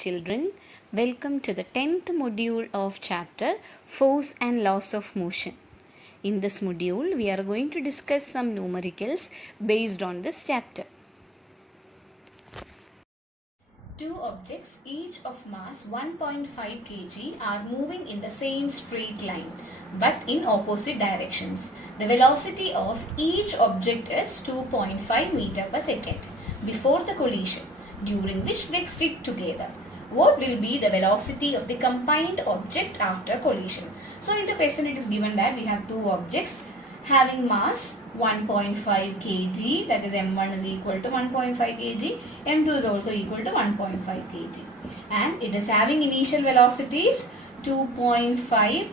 Children, welcome to the 10th module of chapter Force and Laws of Motion. In this module, we are going to discuss some numericals based on this chapter. Two objects, each of mass 1.5 kg, are moving in the same straight line but in opposite directions. The velocity of each object is 2.5 meter per second before the collision, during which they stick together. What will be the velocity of the combined object after collision? So in the question it is given that we have two objects having mass 1.5 kg, that is m1 is equal to 1.5 kg, m2 is also equal to 1.5 kg, and it is having initial velocities 2.5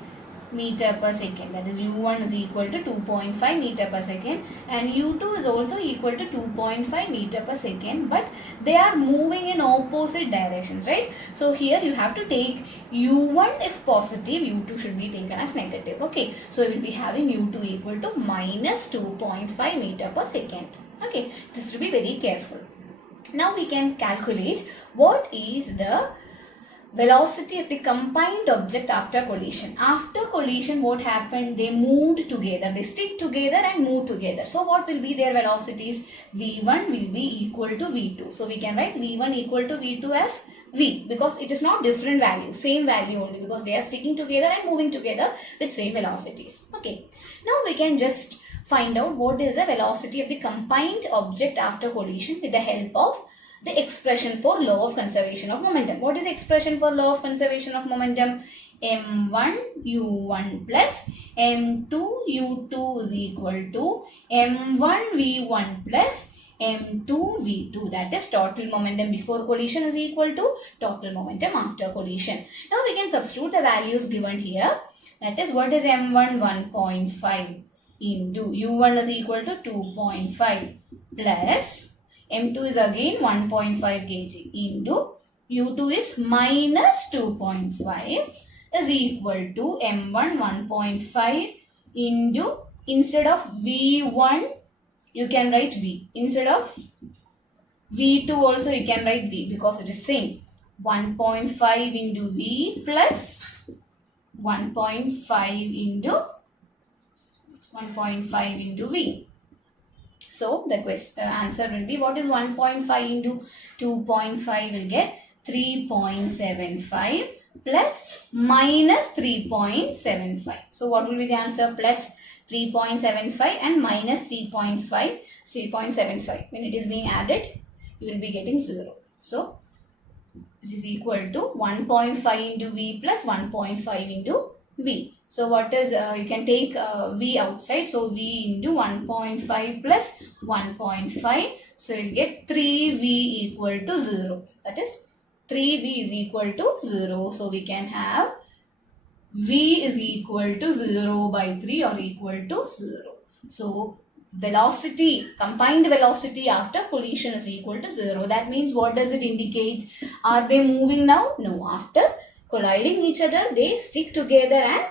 meter per second, that is u1 is equal to 2.5 meter per second and u2 is also equal to 2.5 meter per second, but they are moving in opposite directions, right? So here you have to take u1 if positive, u2 should be taken as negative. Okay, so we will be having u2 equal to minus 2.5 meter per second. Okay, just to be very careful. Now we can calculate what is the velocity of the combined object after collision. After collision, what happened? They moved together. They stick together and move together. So what will be their velocities? V1 will be equal to V2. So we can write V1 equal to V2 as V, because it is not different value, same value only, because they are sticking together and moving together with same velocities. Okay. Now we can just find out what is the velocity of the combined object after collision with the help of the expression for law of conservation of momentum. What is the expression for law of conservation of momentum? m1 u1 plus m2 u2 is equal to m1 v1 plus m2 v2. That is total momentum before collision is equal to total momentum after collision. Now we can substitute the values given here. That is, what is m1? 1.5 into u1 is equal to 2.5 plus m2 is again 1.5 kg into u2 is minus 2.5 is equal to m1 1.5 into, instead of v1 you can write v, instead of v2 also you can write v, because it is same, 1.5 into v plus 1.5 into v. So the answer will be, what is 1.5 into 2.5? will get 3.75 plus minus 3.75. So what will be the answer? Plus 3.75 and minus 3.75. When it is being added, you will be getting 0. So this is equal to 1.5 into V plus 1.5 into V. So what is, you can take V outside. So V into 1.5 plus 1.5. So you get 3V equal to 0. That is 3V is equal to 0. So we can have V is equal to 0 by 3 or equal to 0. So velocity, combined velocity after collision is equal to 0. That means, what does it indicate? Are they moving now? No. After colliding each other, they stick together and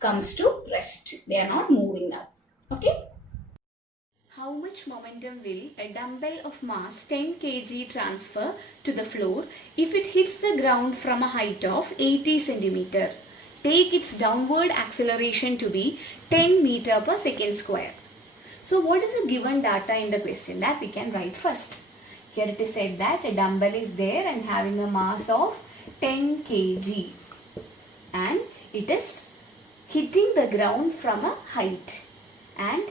comes to rest. They are not moving now. Okay. How much momentum will a dumbbell of mass 10 kg transfer to the floor if it hits the ground from a height of 80 cm? Take its downward acceleration to be 10 meter per second square. So what is the given data in the question? That we can write first. Here it is said that a dumbbell is there and having a mass of 10 kg and it is hitting the ground from a height, and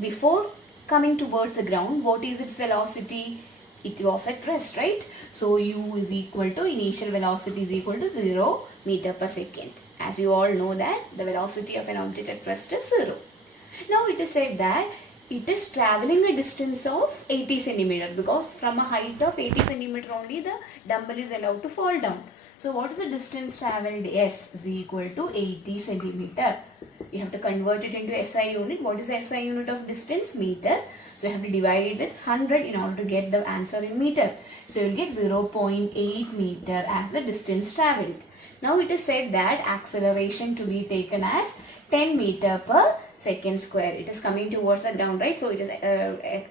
before coming towards the ground, what is its velocity? It was at rest, right? So u is equal to, initial velocity is equal to 0 meter per second. As you all know that the velocity of an object at rest is 0. Now it is said that it is traveling a distance of 80 cm, because from a height of 80 cm only the dumbbell is allowed to fall down. So what is the distance travelled? S is equal to 80 cm. You have to convert it into SI unit. What is the SI unit of distance? Meter. So you have to divide it with 100 in order to get the answer in meter. So you will get 0.8 meter as the distance travelled. Now it is said that acceleration to be taken as 10 meter per second square. It is coming towards the ground, right? So it is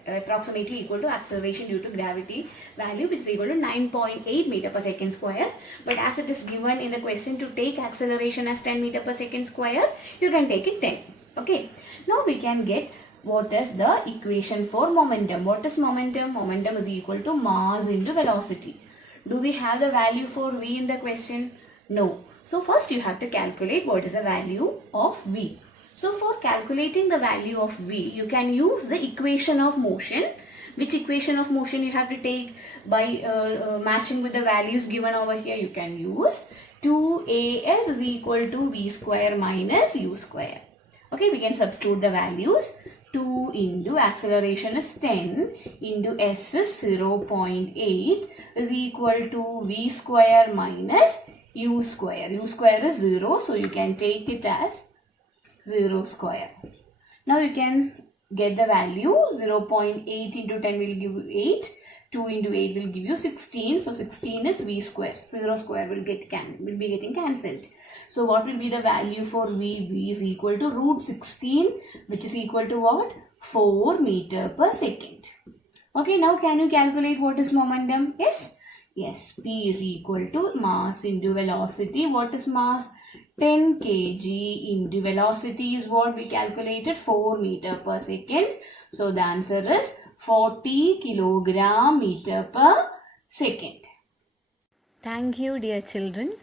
approximately equal to acceleration due to gravity value, which is equal to 9.8 meter per second square. But as it is given in the question to take acceleration as 10 meter per second square, you can take it 10. Okay. Now we can get what is the equation for momentum. What is momentum? Momentum is equal to mass into velocity. Do we have the value for V in the question? No. So first you have to calculate what is the value of V. So for calculating the value of V, you can use the equation of motion. Which equation of motion you have to take by matching with the values given over here? You can use 2as is equal to V square minus U square. Okay, we can substitute the values. 2 into acceleration is 10 into s is 0.8 is equal to V square minus U square. U square is 0, so you can take it as 0 square. Now you can get the value. 0.8 into 10 will give you 8. 2 into 8 will give you 16. So 16 is V square. 0 square will be getting cancelled. So what will be the value for V? V is equal to root 16, which is equal to what? 4 meter per second. Okay, now can you calculate what is momentum? Yes. Yes, P is equal to mass into velocity. What is mass? 10 kg into velocity is what we calculated, 4 meter per second. So the answer is 40 kilogram meter per second. Thank you, dear children.